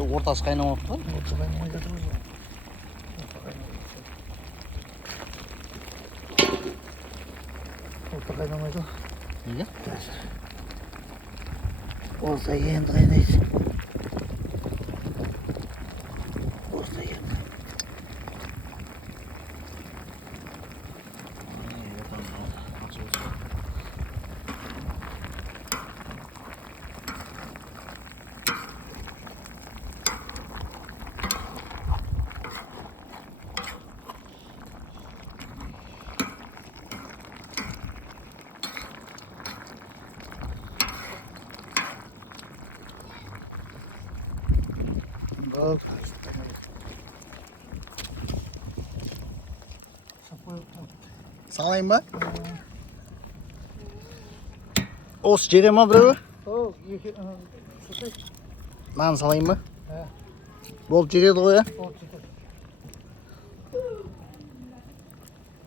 Ортасы қайнамап тұр. Ортасы қайнамай жатыр ғой. Орта қайнамайды. Неге? Болса енді қайнайды. Болса енді. Болды. Салайын ба? Осы жере ма біреуі? Ол, екі, сұрсай. Нан салайын ба? Ә. Болып жереді ғой, Болды.